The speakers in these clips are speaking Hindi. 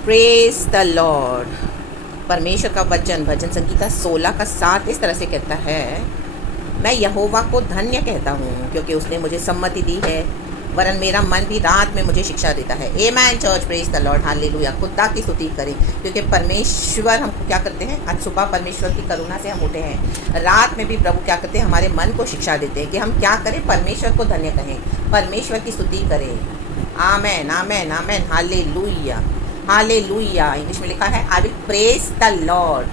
Praise the Lord. परमेश्वर का वचन भजन संगीता 16 का 7 इस तरह से कहता है, मैं यहोवा को धन्य कहता हूँ क्योंकि उसने मुझे सम्मति दी है, वरन मेरा मन भी रात में मुझे शिक्षा देता है। Amen church, praise the Lord, hallelujah. खुदा की स्तुति करें क्योंकि परमेश्वर हमको क्या करते हैं, आज सुबह परमेश्वर की करुणा से हम उठे हैं, रात में भी प्रभु क्या करते हैं, हमारे मन को शिक्षा देते हैं कि हम क्या करें, परमेश्वर को धन्य कहें, परमेश्वर की स्तुति करें। Amen amen amen, hallelujah hallelujah. English में लिखा है, I will praise the Lord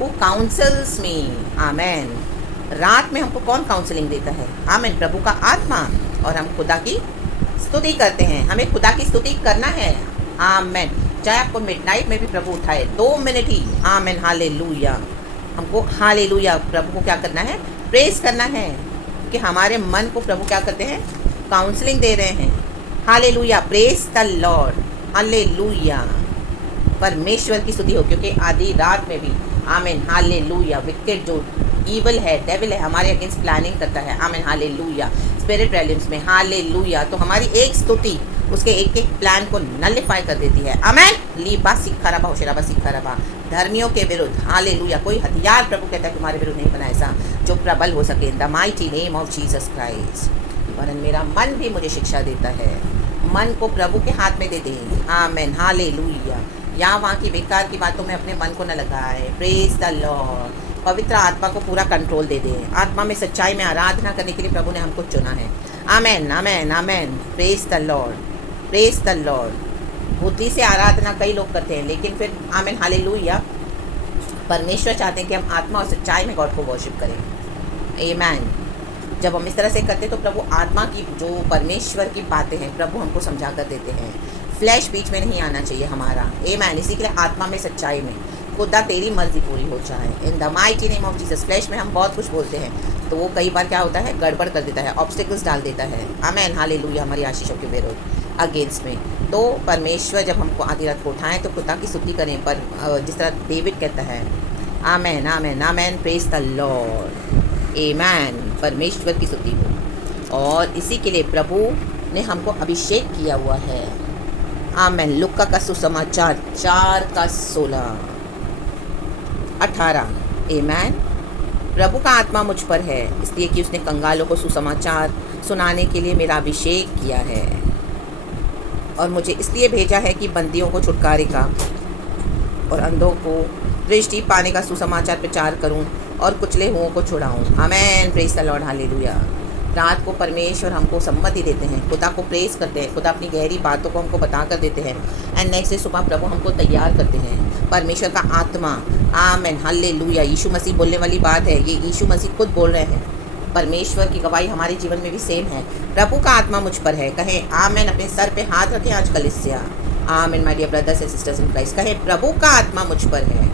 who counsels me. Amen. रात में हमको कौन काउंसलिंग देता है? आमेन, प्रभु का आत्मा। और हम खुदा की स्तुति करते हैं, हमें खुदा की स्तुति करना है। आमेन। चाहे आपको मिडनाइट में भी प्रभु उठाए, 2 मिनट ही। आमेन, हालेलुया। हमको हालेलुया प्रभु को क्या करना है, प्रेज करना है कि हमारे मन को प्रभु क्या करते हैं, काउंसलिंग दे रहे हैं। Hallelujah, praise the Lord, hallelujah. परमेश्वर की स्तुति हो क्योंकि आधी रात में भी, आमेन, हालेलुया, विकेट जो ईवल है, डेविल है, हमारे अगेंस्ट प्लानिंग करता है। आमेन, हालेलुया। स्पिरिट रेलिम्स में, हालेलुया। तो हमारी एक स्तुति उसके एक एक प्लान को नलिफाई कर देती है। आमेन। लीबा सिखा रबा होशराबा सिखा रबा, धर्मियों के विरुद्ध, हालेलुया। कोई हथियार प्रभु कहता है तुम्हारे विरुद्ध नहीं बना ऐसा जो प्रबल हो सके, इन the mighty name of Jesus Christ. वरन मेरा मन भी मुझे शिक्षा देता है। मन को प्रभु के हाथ में दे दें। आमेन, हालेलुया। यहाँ वहाँ की बेकार की बातों में अपने मन को न लगाए। Praise the Lord. पवित्र आत्मा को पूरा कंट्रोल दे दें। आत्मा में सच्चाई में आराधना करने के लिए प्रभु ने हमको चुना है। Amen amen amen, praise the Lord, praise the Lord. बुद्धि से आराधना कई लोग करते हैं, लेकिन फिर आमेन, हालेलुया, परमेश्वर चाहते हैं कि हम आत्मा और सच्चाई में गॉड को वर्शिप करें। आमेन। जब हम इस तरह से करते तो प्रभु आत्मा की जो परमेश्वर की बातें हैं प्रभु हमको समझा कर देते हैं। फ्लैश बीच में नहीं आना चाहिए हमारा। आमेन। इसी के लिए आत्मा में सच्चाई में खुदा तेरी मर्जी पूरी हो जाए, इन the mighty name of Jesus. Flash में हम बहुत कुछ बोलते हैं तो वो कई बार क्या होता है, गड़बड़ कर देता है, ऑब्स्टिकल्स डाल देता है। आमेन, हालेलुया, हमारी आशीषों के विरोध, अगेंस्ट में। तो परमेश्वर जब हमको आधी रात को उठाएं तो खुदा की स्तुति करें, पर जिस तरह डेविड कहता है, amen amen amen, praise the Lord. आमेन, परमेश्वर की स्तुति हो। और इसी के लिए प्रभु ने हमको अभिषेक किया हुआ है। आमेन। लुक्का का सुसमाचार 4 का 16 18। आमेन। प्रभु का आत्मा मुझ पर है इसलिए कि उसने कंगालों को सुसमाचार सुनाने के लिए मेरा अभिषेक किया है, और मुझे इसलिए भेजा है कि बंदियों को छुटकारे का और अंधों को दृष्टि पाने का सुसमाचार प्रचार करूं और कुचले हुओं को छुड़ाऊं। आमेन, प्रेज द लॉर्ड, हालेलुया। रात को परमेश्वर हमको सम्मति देते हैं, खुदा को प्रेज करते हैं, खुदा अपनी गहरी बातों को हमको बता कर देते हैं। एंड नेक्स्ट डे सुबह प्रभु हमको तैयार करते हैं। परमेश्वर का आत्मा, आमेन, हालेलुया। यीशु मसीह बोलने वाली बात है, ये यीशु मसीह खुद बोल रहे हैं। परमेश्वर की गवाही हमारे जीवन में भी सेम है। प्रभु का आत्मा मुझ पर है, कहें आमेन। अपने सर पे हाथ रखें आज कलीसिया। Amen, my dear brothers and sisters in Christ, कहें प्रभु का आत्मा मुझ पर है।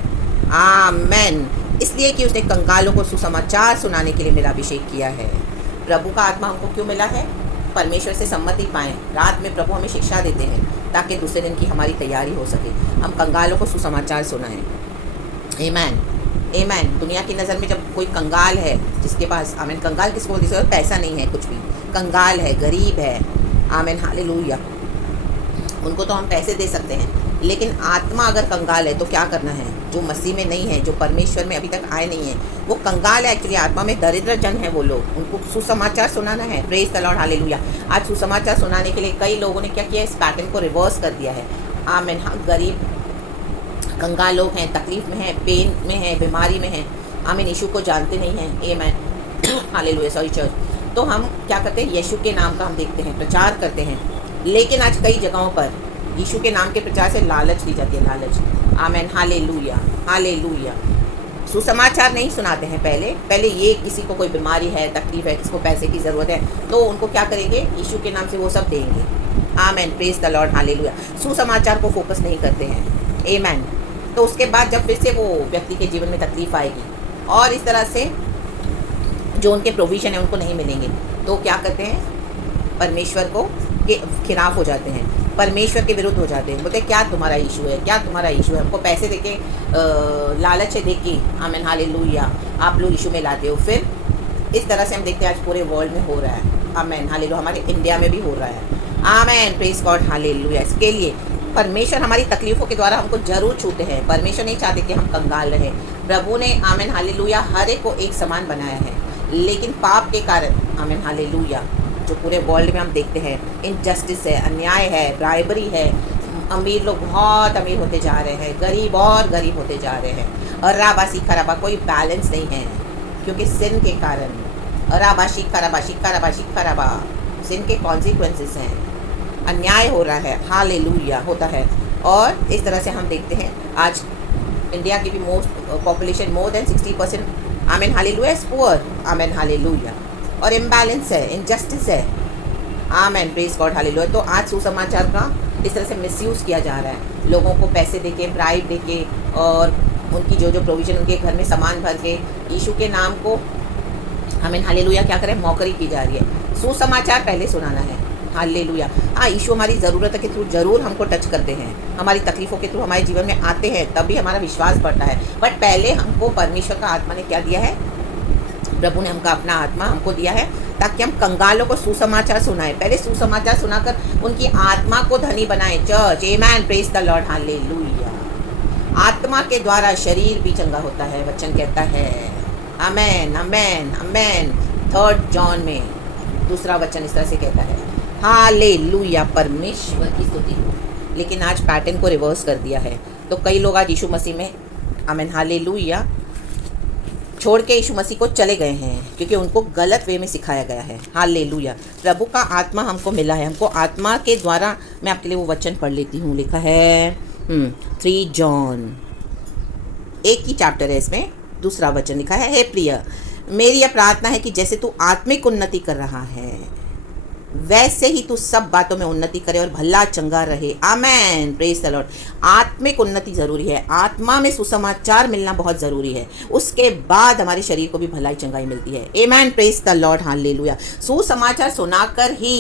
आमेन। इसलिए कि उसने कंगालों को सुसमाचार सुनाने के लिए मेरा अभिषेक किया है। प्रभु का आत्मा हमको क्यों मिला है? परमेश्वर से सम्मति पाएँ। रात में प्रभु हमें शिक्षा देते हैं ताकि दूसरे दिन की हमारी तैयारी हो सके, हम कंगालों को सुसमाचार सुनाएं। आमेन आमेन। दुनिया की नज़र में जब कोई कंगाल है, जिसके पास, आमेन, कंगाल किसको बोलते हैं, पैसा नहीं है, कुछ भी कंगाल है, गरीब है, आमेन, हालेलुया, उनको तो हम पैसे दे सकते हैं, लेकिन आत्मा अगर कंगाल है तो क्या करना है? जो मसीह में नहीं है, जो परमेश्वर में अभी तक आए नहीं है, वो कंगाल है एक्चुअली, आत्मा में दरिद्र जन है वो लोग, उनको सुसमाचार सुनाना है। Praise the Lord, hallelujah. आज सुसमाचार सुनाने के लिए कई लोगों ने क्या किया, इस पैटर्न को रिवर्स कर दिया है। आमेन। हाँ, गरीब कंगाल लोग हैं, तकलीफ में हैं, पेन में हैं, बीमारी में हैं, आमीन, यीशु को जानते नहीं हैं। आमेन, हालेलुया, सॉरी चर्च। तो हम क्या करते हैं, यीशु के नाम का हम देखते हैं, प्रचार करते हैं, लेकिन आज कई जगहों पर यीशु के नाम के प्रचार से लालच दी जाती है, लालच। आमेन, हालेलुया हालेलुया। सुसमाचार नहीं सुनाते हैं। पहले ये किसी को कोई बीमारी है, तकलीफ है, किसको पैसे की ज़रूरत है, तो उनको क्या करेंगे, यीशु के नाम से वो सब देंगे। आमेन, प्रेज द लॉर्ड, हालेलुया। सुसमाचार को फोकस नहीं करते हैं। आमेन। तो उसके बाद जब फिर से वो व्यक्ति के जीवन में तकलीफ आएगी और इस तरह से जो उनके प्रोविज़न है उनको नहीं मिलेंगे, तो क्या करते हैं, परमेश्वर को के खिलाफ हो जाते हैं, परमेश्वर के विरुद्ध हो जाते हैं। बोलते हैं क्या तुम्हारा इशू है, क्या तुम्हारा इशू है, हमको पैसे देके लालच है देके, आमेन, हालेलुया, आप लोग इशू में लाते हो। फिर इस तरह से हम देखते हैं आज पूरे वर्ल्ड में हो रहा है। आमेन, हालेलुया, हमारे इंडिया में भी हो रहा है। आमेन, प्रेज गॉड, हालेलुया। इसके लिए परमेश्वर हमारी तकलीफ़ों के द्वारा हमको जरूर छूते हैं। परमेश्वर नहीं चाहते कि हम कंगाल रहें। प्रभु ने आमेन हालेलुया हर एक को एक समान बनाया है, लेकिन पाप के कारण आमेन हालेलुया जो पूरे वर्ल्ड में हम देखते हैं, इनजस्टिस है, अन्याय है, ब्राइबरी है, अमीर लोग बहुत अमीर होते जा रहे हैं, गरीब और गरीब होते जा रहे हैं, और राबासी खराबा कोई बैलेंस नहीं है, क्योंकि सिन के कारण राबाशी खराबा सिन के कॉन्सिक्वेंसेस हैं, अन्याय हो रहा है, हालेलुया होता है। और इस तरह से हम देखते हैं आज इंडिया की भी most population more than 60% amen hallelujah is poor, amen hallelujah, और इम्बैलेंस है, इनजस्टिस है, आमेन प्रेज गॉड हालेलुया। तो आज सुसमाचार का इस तरह से मिसयूज़ किया जा रहा है, लोगों को पैसे देके, ब्राइब देके, और उनकी जो जो प्रोविज़न उनके घर में सामान भर के यीशु के नाम को आमीन हालेलुया क्या करें, मौकरी की जा रही है। सुसमाचार पहले सुनाना है, हालेलुया। हाँ, यीशु हमारी ज़रूरत के थ्रू ज़रूर हमको टच करते हैं, हमारी तकलीफ़ों के थ्रू हमारे जीवन में आते हैं, तभी हमारा विश्वास बढ़ता है। बट पहले हमको परमेश्वर का आत्मा ने क्या दिया है, प्रभु ने हमका अपना आत्मा हमको दिया है ताकि हम कंगालों को सुसमाचार सुनाएं। पहले सुसमाचार सुनाकर उनकी आत्मा को धनी बनाएं। Church amen praise the Lord hallelujah. आत्मा के द्वारा शरीर भी चंगा होता है, वचन कहता है, आमेन आमेन आमेन। 3 जॉन में दूसरा वचन इस तरह से कहता है, हालेलुया, परमेश्वर की स्तुति। लेकिन आज पैटर्न को रिवर्स कर दिया है, तो कई लोग आज यीशु मसीह में आमेन हालेलुया छोड़ के यीशु मसीह को चले गए हैं, क्योंकि उनको गलत वे में सिखाया गया है। हालेलुया, प्रभु का आत्मा हमको मिला है, हमको आत्मा के द्वारा, मैं आपके लिए वो वचन पढ़ लेती हूँ, लिखा है 3 जॉन, एक ही चैप्टर है इसमें, दूसरा वचन लिखा है, हे प्रिय, मेरी यह प्रार्थना है कि जैसे तू आत्मिक उन्नति कर रहा है, वैसे ही तू सब बातों में उन्नति करे और भला चंगा रहे। आमेन प्रेज द लॉर्ड। आत्मिक उन्नति ज़रूरी है, आत्मा में सुसमाचार मिलना बहुत ज़रूरी है, उसके बाद हमारे शरीर को भी भलाई चंगाई मिलती है। आमेन प्रेज द लॉर्ड हालेलुया। सुसमाचार सुनाकर ही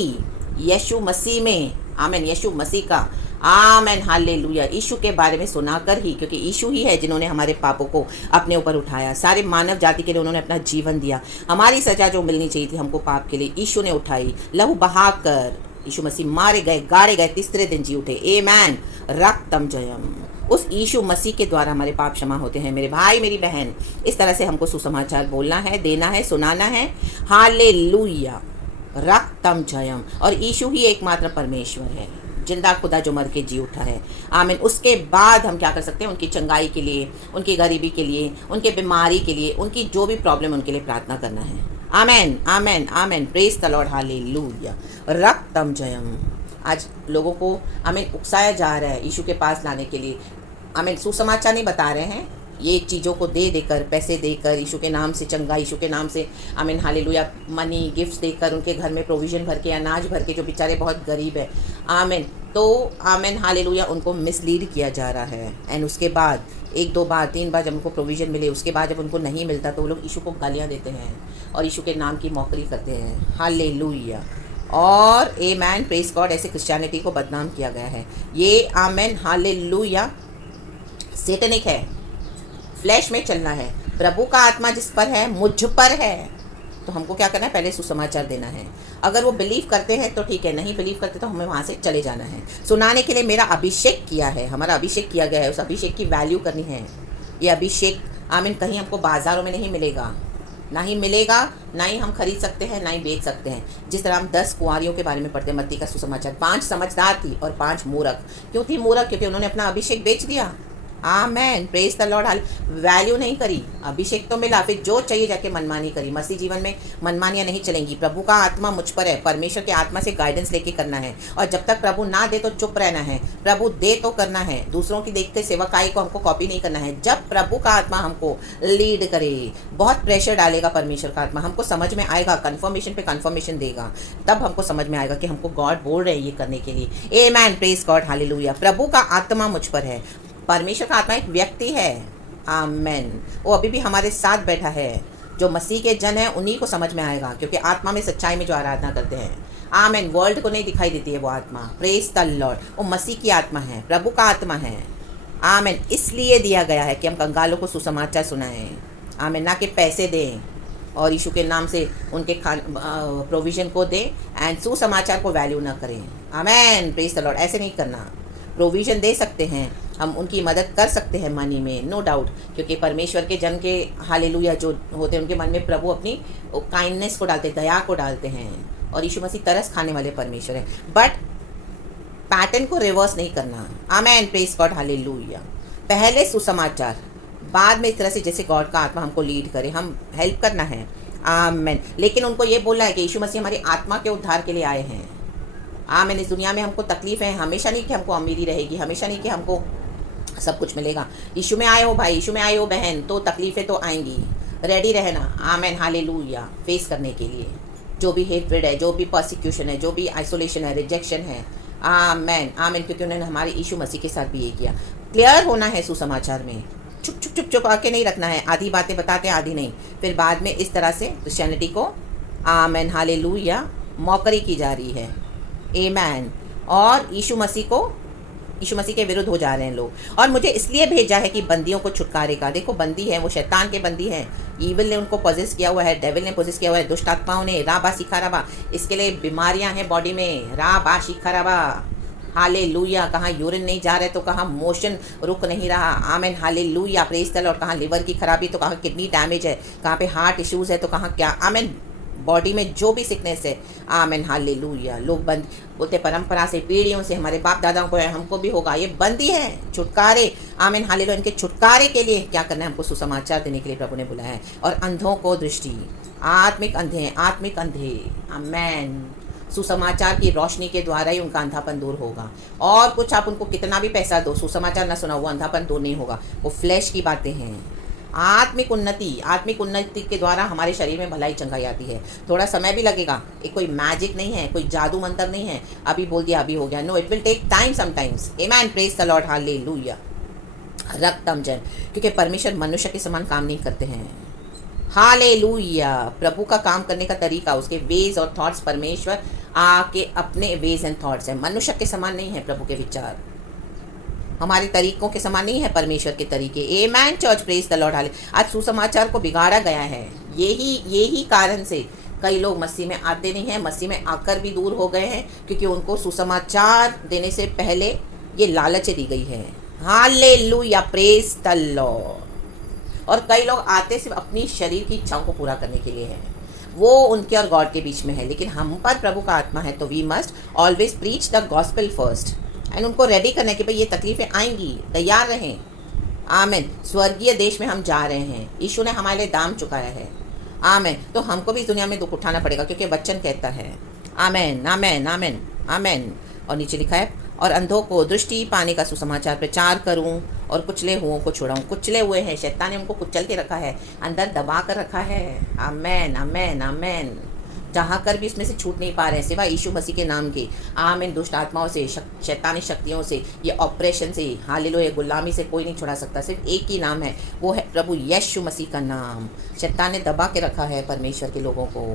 यीशु मसीह में, आमेन, यीशु मसीह का, आमेन हालेलुया, यीशु के बारे में सुनाकर ही, क्योंकि यीशु ही है जिन्होंने हमारे पापों को अपने ऊपर उठाया, सारे मानव जाति के लिए उन्होंने अपना जीवन दिया। हमारी सजा जो मिलनी चाहिए थी हमको पाप के लिए, यीशु ने उठाई, लहू बहाकर यीशु मसीह मारे गए, गाड़े गए, तीसरे दिन जी उठे। आमेन, रक्तम जयम। उस यीशु मसीह के द्वारा हमारे पाप क्षमा होते हैं। मेरे भाई मेरी बहन, इस तरह से हमको सुसमाचार बोलना है, देना है, सुनाना है। हालेलुया, रक्तम जयम। और यीशु ही एकमात्र परमेश्वर है, जिंदा खुदा जो मर के जी उठा है। आमीन। उसके बाद हम क्या कर सकते हैं, उनकी चंगाई के लिए, उनकी गरीबी के लिए, उनके बीमारी के लिए, उनकी जो भी प्रॉब्लम, उनके लिए प्रार्थना करना है। Amen amen amen, praise the Lord hallelujah, रक्तम Jayam. आज लोगों को आमीन उकसाया जा रहा है यीशु के पास लाने के लिए। आमीन, सुसमाचार नहीं बता रहे हैं, ये चीज़ों को दे देकर, पैसे देकर, यीशु के नाम से चंगा, यीशु के नाम से आमीन हालेलुया, मनी गिफ्ट्स देकर, उनके घर में प्रोविज़न भर के, अनाज भर के, जो बेचारे बहुत गरीब है, आमीन, तो आमीन हालेलुया, उनको मिसलीड किया जा रहा है। एंड उसके बाद 1-2 बार 3 बार जब उनको प्रोविज़न मिले, उसके बाद जब उनको नहीं मिलता तो वो लोग यीशु को गालियाँ देते हैं और यीशु के नाम की मौकरी करते हैं। हालेलुया और आमेन, प्रेज गॉड। ऐसे क्रिश्चियनिटी को बदनाम किया गया है। ये आमेन हालेलुया सैतानिक है, फ्लैश में चलना है। प्रभु का आत्मा जिस पर है, मुझ पर है, तो हमको क्या करना है, पहले सुसमाचार देना है। अगर वो बिलीव करते हैं तो ठीक है, नहीं बिलीव करते तो हमें वहाँ से चले जाना है। सुनाने के लिए मेरा अभिषेक किया है, हमारा अभिषेक किया गया है, उस अभिषेक की वैल्यू करनी है। ये अभिषेक आमीन कहीं हमको बाज़ारों में नहीं मिलेगा, ना ही मिलेगा, ना ही हम खरीद सकते हैं, ना ही बेच सकते हैं। जिस तरह हम 10 कुंवारियों के बारे में पढ़ते हैं मत्ती का सुसमाचार, 5 समझदार थी और 5 मूर्ख। क्यों थी मूर्ख? क्योंकि उन्होंने अपना अभिषेक बेच दिया। आमेन, प्रेज द लॉर्ड। वैल्यू नहीं करी, अभिषेक तो मिला, फिर जो चाहिए जाके मनमानी करी। मसीह जीवन में मनमानियाँ नहीं चलेंगी। प्रभु का आत्मा मुझ पर है, परमेश्वर के आत्मा से गाइडेंस लेके करना है। और जब तक प्रभु ना दे तो चुप रहना है, प्रभु दे तो करना है। दूसरों की देखते सेवकाई को हमको कॉपी नहीं करना है। जब प्रभु का आत्मा हमको लीड करे, बहुत प्रेशर डालेगा परमेश्वर का आत्मा, हमको समझ में आएगा, कन्फर्मेशन पे कन्फर्मेशन देगा, तब हमको समझ में आएगा कि हमको गॉड बोल रहे हैं ये करने के लिए। आमेन, प्रेज गॉड, हालेलुया। प्रभु का आत्मा मुझ पर है। परमेश्वर का आत्मा एक व्यक्ति है। आमेन, वो अभी भी हमारे साथ बैठा है। जो मसीह के जन है उन्हीं को समझ में आएगा, क्योंकि आत्मा में सच्चाई में जो आराधना करते हैं। आमेन, वर्ल्ड को नहीं दिखाई देती है वो आत्मा। Praise the Lord. वो मसीह की आत्मा है, प्रभु का आत्मा है। आमेन, इसलिए दिया गया है कि हम कंगालों को सुसमाचार सुनाएं। आमेन, ना कि पैसे दें और यीशु के नाम से उनके प्रोविज़न को दें एंड सुसमाचार को वैल्यू ना करें। आमेन, प्रेज द लॉर्ड। ऐसे नहीं करना। प्रोविज़न दे सकते हैं, हम उनकी मदद कर सकते हैं मनी में, नो डाउट, क्योंकि परमेश्वर के जन के हालेलुया जो होते हैं उनके मन में प्रभु अपनी काइंडनेस को डालते हैं, दया को डालते हैं, और यीशु मसीह तरस खाने वाले परमेश्वर है। बट पैटर्न को रिवर्स नहीं करना। आमेन, प्रेज गॉड, हालेलुया। पहले सुसमाचार, बाद में इस तरह से जैसे गॉड का आत्मा हमको लीड करे, हम हेल्प करना है। आमेन। लेकिन उनको ये बोलना है कि यीशु मसीह हमारी आत्मा के उद्धार के लिए आए हैं। आमेन। इस दुनिया में हमको तकलीफ है, हमेशा नहीं कि हमको अमीरी रहेगी, हमेशा नहीं कि हमको सब कुछ मिलेगा। यीशु में आए हो भाई, यीशु में आए हो बहन, तो तकलीफ़ें तो आएंगी, रेडी रहना। आमेन, हालेलुया, फेस करने के लिए जो भी हेट्रेड है, जो भी परसिक्यूशन है, जो भी आइसोलेशन है, रिजेक्शन है। आमेन, आमेन, क्योंकि उन्होंने हमारे यीशु मसीह के साथ भी ये किया। क्लियर होना है सुसमाचार में, चुप चुप चुप चुप आके नहीं रखना है, आधी बातें बताते आधी नहीं, फिर बाद में इस तरह से क्रिश्चियनिटी को, आमेन, हालेलुया, मौकरी की जा रही है। आमेन। और यीशु मसीह के विरुद्ध हो जा रहे हैं लोग। और मुझे इसलिए भेजा है कि बंदियों को छुटकारे का। देखो बंदी है, वो शैतान के बंदी हैं, ईविल ने उनको पोजेस किया हुआ है, डेविल ने पोजेस किया हुआ है, दुष्ट आत्माओं ने, राबा शिखाराबा, इसके लिए बीमारियां हैं बॉडी में, राबा शिखाराबा, हालेलुया। कहाँ यूरिन नहीं जा रहे तो कहाँ मोशन रुक नहीं रहा। आमेन, हालेलुया, प्रेज द लॉर्ड। कहाँ लिवर की खराबी तो कहाँ किडनी डैमेज है, कहाँ पे हार्ट इश्यूज़ है तो कहाँ क्या। आमेन, बॉडी में जो भी सिकनेस है, आमेन, हालेलुया। लोग बंद बोलते परंपरा से, पीढ़ियों से, हमारे बाप दादाओं को है, हमको भी होगा, ये बंदी है, छुटकारे। आमेन, हालेलुया। इनके छुटकारे के लिए क्या करना है, हमको सुसमाचार देने के लिए प्रभु ने बुलाया है। और अंधों को दृष्टि, आत्मिक अंधे हैं, आत्मिक अंधे, आमेन, सुसमाचार की रोशनी के द्वारा ही उनका अंधापन दूर होगा। और कुछ आप उनको कितना भी पैसा दो, सुसमाचार ना सुना, वो अंधापन दूर नहीं होगा। वो फ्लैश की बातें हैं। आत्मिक उन्नति के द्वारा हमारे शरीर में भलाई चंगाई आती है। थोड़ा समय भी लगेगा, ये कोई मैजिक नहीं है, कोई जादू मंत्र नहीं है, अभी बोल दिया अभी हो गया। No, it will take time sometimes. Amen, praise the Lord, hallelujah. रक्तम जन, क्योंकि परमेश्वर मनुष्य के समान काम नहीं करते हैं। हालेलुया। प्रभु का काम करने का तरीका, उसके वेज और थॉट्स, परमेश्वर आके अपने वेज एंड थॉट्स हैं, मनुष्य के समान नहीं है प्रभु के विचार, हमारे तरीकों के समान नहीं है परमेश्वर के तरीके। आमेन चर्च, प्रेज द लॉर्ड। आज सुसमाचार को बिगाड़ा गया है, यही कारण से कई लोग मसीह में आते नहीं हैं, मसीह में आकर भी दूर हो गए हैं, क्योंकि उनको सुसमाचार देने से पहले ये लालच दी गई है। Hallelujah, praise the Lord. और कई लोग आते सिर्फ अपनी शरीर की इच्छाओं को पूरा करने के लिए हैं, वो उनके और गॉड के बीच में है। लेकिन हम पर प्रभु का आत्मा है, तो we must always preach the gospel first and उनको रेडी करने के भाई ये तकलीफ़ें आएंगी, तैयार रहें। आमेन। स्वर्गीय देश में हम जा रहे हैं, यीशु ने हमारे लिए दाम चुकाया है। आमेन। तो हमको भी इस दुनिया में दुख उठाना पड़ेगा, क्योंकि वचन कहता है। आमेन, आमेन, आमेन, आमेन। और नीचे लिखा है, और अंधों को दृष्टि पाने का सुसमाचार प्रचार करूं और कुचले हुओं को छुड़ाऊं। कुचले हुए हैं, शैतान ने उनको कुचल के रखा है, अंदर दबा कर रखा है। आमेन, आमेन, आमेन। जहाँ कर भी इसमें से छूट नहीं पा रहे हैं सिवाय यीशु मसीह के नाम के। आमीन। दुष्ट आत्माओं से, शैतानी शक्तियों से, ये ऑपरेशन से, हालेलुया, गुलामी से कोई नहीं छुड़ा सकता। सिर्फ एक ही नाम है, वो है प्रभु यीशु मसीह का नाम। शैतान ने दबा के रखा है परमेश्वर के लोगों को।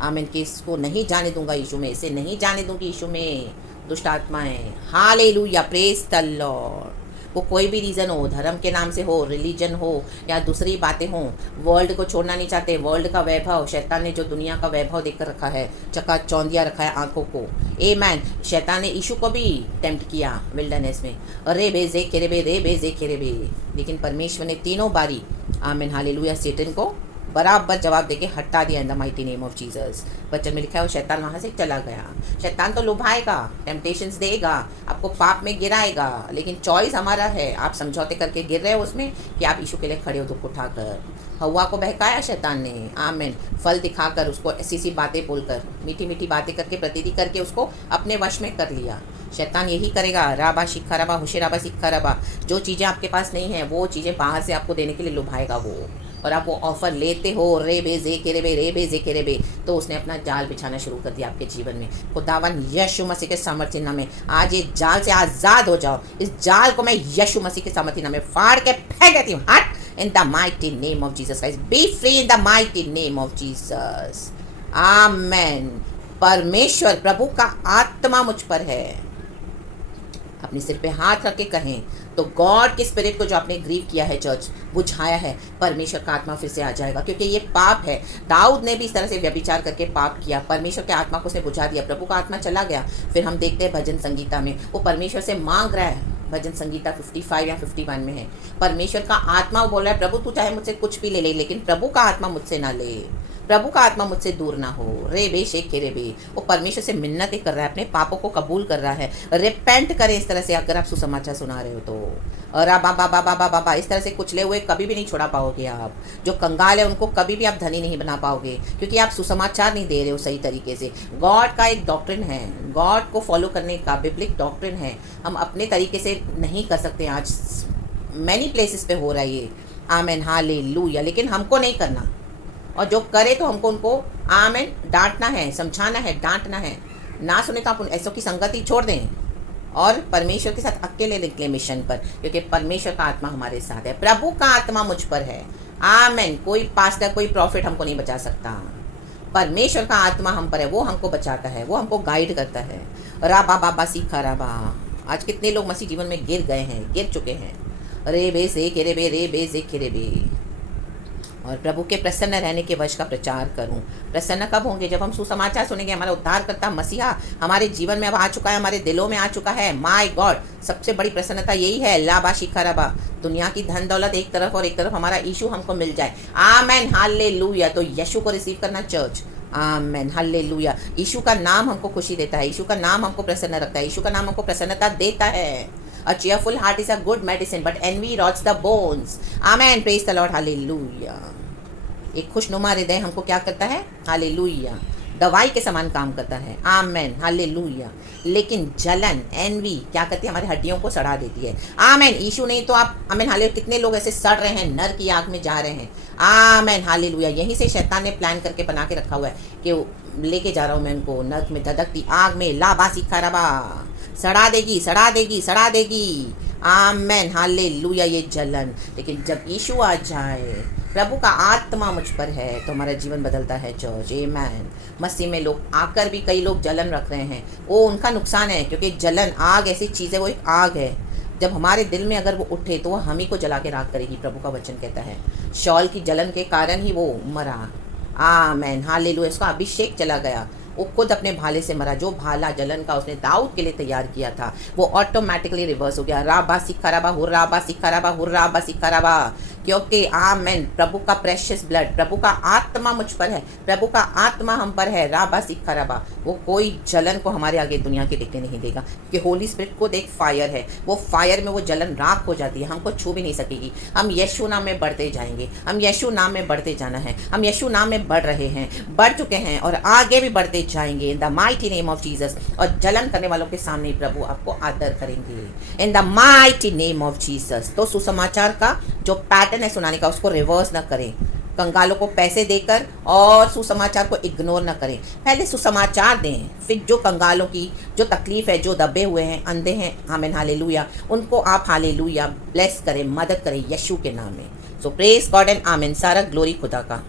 आमीन। कि इसको नहीं जाने दूंगा यीशु में, इसे नहीं जाने दूंगी यीशु में, दुष्ट आत्माएं। Hallelujah, praise the Lord. वो कोई भी रीज़न हो, धर्म के नाम से हो, रिलीजन हो या दूसरी बातें हों, वर्ल्ड को छोड़ना नहीं चाहते। वर्ल्ड का वैभव, शैतान ने जो दुनिया का वैभव देकर रखा है, चका चौंधिया रखा है आंखों को। आमेन। शैतान ने यीशु को भी टेम्प्ट किया विल्डरनेस में, रे बेजे केरेबे, रे बेजे केरेबे, लेकिन परमेश्वर ने तीनों बारी, आमीन, हालेलुया, सैतान को बराबर जवाब देके हटा दिया इन the mighty name of Jesus. वचन में लिखा है, वो शैतान वहाँ से चला गया। शैतान तो लुभाएगा, टेम्पटेशंस देगा, आपको पाप में गिराएगा, लेकिन चॉइस हमारा है। आप समझौते करके गिर रहे हो उसमें कि आप यीशु के लिए खड़े हो दुख उठाकर। हवा को बहकाया शैतान ने, आमीन, फल दिखाकर, उसको ऐसी सी बातें बोलकर, मीठी मीठी बातें करके, प्रतीति करके उसको अपने वश में कर लिया। शैतान यही करेगा, राबा शिखा रबा, हुशेराबा शिखा रबा। जो चीज़ें आपके पास नहीं हैं, वो चीज़ें बाहर से आपको देने के लिए लुभाएगा वो, और आप वो ऑफ़र लेते हो, रे बेजे केरेबे, रे बेजे केरेबे, तो उसने अपना जाल बिछाना शुरू कर दिया आपके जीवन में। खुदावन यीशु मसीह के सामर्थ्य नाम में आज ये जाल से आज़ाद हो जाओ। इस जाल को मैं यीशु मसीह के सामर्थ्य नाम में फाड़ के फेंक देती हूँ। हट in the mighty name of Jesus Christ, be free in the mighty name of Jesus. Amen. परमेश्वर प्रभु का आत्मा मुझ पर है। अपने सिर पे हाथ रख के कहें तो गॉड के स्पिरिट को जो आपने ग्रीव किया है चर्च, बुझाया है, परमेश्वर का आत्मा फिर से आ जाएगा, क्योंकि ये पाप है। दाऊद ने भी इस तरह से व्यभिचार करके पाप किया, परमेश्वर के आत्मा को उसने बुझा दिया, प्रभु का आत्मा चला गया। फिर हम देखते हैं भजन संगीता में वो परमेश्वर से मांग रहा है, भजन संगीता 55 या 51 में है, परमेश्वर का आत्मा वो बोल रहा है प्रभु तू चाहे मुझसे कुछ भी ले ले, लेकिन प्रभु का आत्मा मुझसे ना ले, प्रभु का आत्मा मुझसे दूर ना हो। रे बे शेख रे बे, वो परमेश्वर से मिन्नतें कर रहा है, अपने पापों को कबूल कर रहा है। रिपेंट करें इस तरह से, अगर आप सुसमाचार सुना रहे हो तो। और बाबा इस तरह से कुचले हुए कभी भी नहीं छोड़ा पाओगे आप। जो कंगाल है उनको कभी भी आप धनी नहीं बना पाओगे, क्योंकि आप सुसमाचार नहीं दे रहे हो सही तरीके से। गॉड का एक डॉक्ट्रिन है, गॉड को फॉलो करने का बिब्लिक डॉक्ट्रिन है, हम अपने तरीके से नहीं कर सकते। आज मैनी प्लेसेस पे हो रहा है ये, आमेन हालेलुया, लेकिन हमको नहीं करना। और जो करे तो हमको उनको आमेन डांटना है, समझाना है, डांटना है। ना सुने तो आप ऐसों की संगति छोड़ दें और परमेश्वर के साथ अकेले निकले मिशन पर, क्योंकि परमेश्वर का आत्मा हमारे साथ है, प्रभु का आत्मा मुझ पर है। आमेन। कोई पास्टर, कोई प्रॉफिट हमको नहीं बचा सकता, परमेश्वर का आत्मा हम पर है, वो हमको बचाता है, वो हमको गाइड करता है। राबा बाबा सीखा राबा। आज कितने लोग मसीह जीवन में गिर गए हैं, गिर चुके हैं। रे बे से के रे बे, रे बे से के रे बे। और प्रभु के प्रसन्न रहने के वश का प्रचार करूं। प्रसन्न कब होंगे? जब हम सुसमाचार सुनेंगे, हमारा उद्धार करता मसीहा हमारे जीवन में अब आ चुका है, हमारे दिलों में आ चुका है। माय गॉड, सबसे बड़ी प्रसन्नता यही है। लाबा शिखराबा, दुनिया की धन दौलत एक तरफ और एक तरफ हमारा यीशु हमको मिल जाए। Amen hallelujah. तो यीशु को रिसीव करना चर्च। Amen hallelujah. यीशु का नाम हमको खुशी देता है, यीशु का नाम हमको प्रसन्न रखता है, यीशु का नाम हमको प्रसन्नता देता है। A cheerful heart is a good medicine, but envy rots the bones. Amen. Praise the Lord. Hallelujah. एक खुशनुमा हृदय हमको क्या करता है? हालेलुया। दवाई के समान काम करता है। Amen hallelujah. लेकिन जलन, एनवी क्या करती है? हमारी हड्डियों को सड़ा देती है। आमेन। यीशु नहीं तो आप आमेन हालेलुया। कितने लोग ऐसे सड़ रहे हैं, नर की आग में जा रहे हैं। Amen hallelujah. यहीं से शैतान ने प्लान करके बना के रखा हुआ है कि लेके जा रहा हूँ मैं उनको नरक में, धधकती आग में। लाबा सीखा रबा, सड़ा देगी, सड़ा देगी, सड़ा देगी। Amen hallelujah. ये जलन, लेकिन जब यीशु आ जाए, प्रभु का आत्मा मुझ पर है, तो हमारा जीवन बदलता है चर्च। आमेन। मसीह में लोग आकर भी कई लोग जलन रख रहे हैं, वो उनका नुकसान है, क्योंकि जलन, आग ऐसी चीज़ है, वो एक आग है। जब हमारे दिल में अगर वो उठे तो वो हम ही को जला के राख करेगी। प्रभु का वचन कहता है शौल की जलन के कारण ही वो मरा। Amen hallelujah. उसका अभिषेक चला गया, वो खुद अपने भाले से मरा। जो भाला जलन का उसने दाऊद के लिए तैयार किया था, वो ऑटोमेटिकली रिवर्स हो गया। राबा सिखाराबा हुर्राबा सिखाराबा हुर्राबा सिखाराबा। क्योंकि आमेन, प्रभु का प्रेशियस ब्लड, प्रभु का आत्मा मुझ पर है, प्रभु का आत्मा हम पर है। राबा सिखाराबा। वो कोई जलन को हमारे आगे दुनिया के टिकने नहीं देगा, कि होली स्पिरिट को देख फायर है, वो फायर में वो जलन राख हो जाती है, हमको छू भी नहीं सकेगी। हम यीशु नाम में बढ़ते जाएंगे, हम यीशु नाम में बढ़ते जाना है। हम यीशु नाम में बढ़ रहे हैं, बढ़ चुके हैं और आगे भी बढ़ते जाएंगे इन the mighty name of Jesus. और जलन करने वालों के सामने प्रभु आपको आदर करेंगे इन the mighty name of Jesus. तो सुसमाचार का जो पैटर्न है सुनाने का, उसको रिवर्स ना करें, कंगालों को पैसे देकर और सुसमाचार को इग्नोर ना करें। पहले सुसमाचार दें, फिर जो कंगालों की जो तकलीफ है, जो दबे हुए हैं, अंधे हैं, आमीन हालेलुया, उनको आप हालेलुया ब्लेस करें, मदद करें यीशु के नाम में। सो प्रेज गॉड एंड आमीन। सारा ग्लोरी खुदा का।